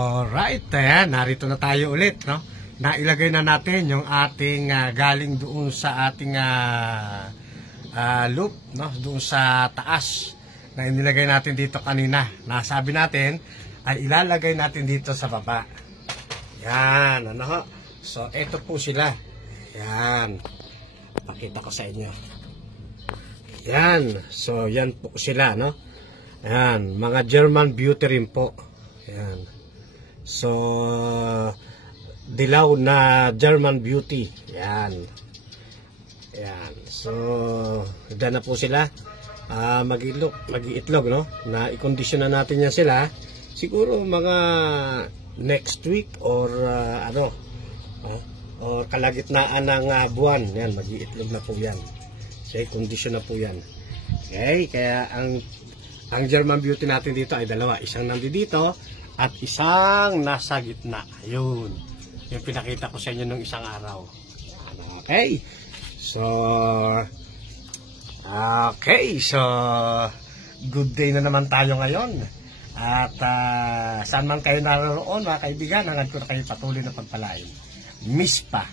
Alright, narito na tayo ulit, no? Nailagay na natin yung ating galing doon sa ating loop, no? Doon sa taas na inilagay natin dito kanina. Nasabi natin ay ilalagay natin dito sa baba. Yan, ano ho? So, eto po sila. Yan. Pakita ko sa inyo. Yan. So, yan po sila, no? Yan. Mga German Beauty rin po. Yan. So, dilaw na German Beauty. Yan. Yan. So, handa na po sila. Mag-iitlog, no? Na i-condition na natin yan sila. Siguro mga next week or or kalagitnaan ng buwan. Yan, mag-iitlog na po yan. Okay, condition na po yan. Okay, kaya ang German Beauty natin dito ay dalawa. Isang nandito at isang nasa gitna. Ayun. Yung pinakita ko sa inyo nung isang araw. Okay. So, good day na naman tayo ngayon. At saan man kayo naroon, mga kaibigan, hangad ko na kayo patuloy na pagpalain. Miss pa.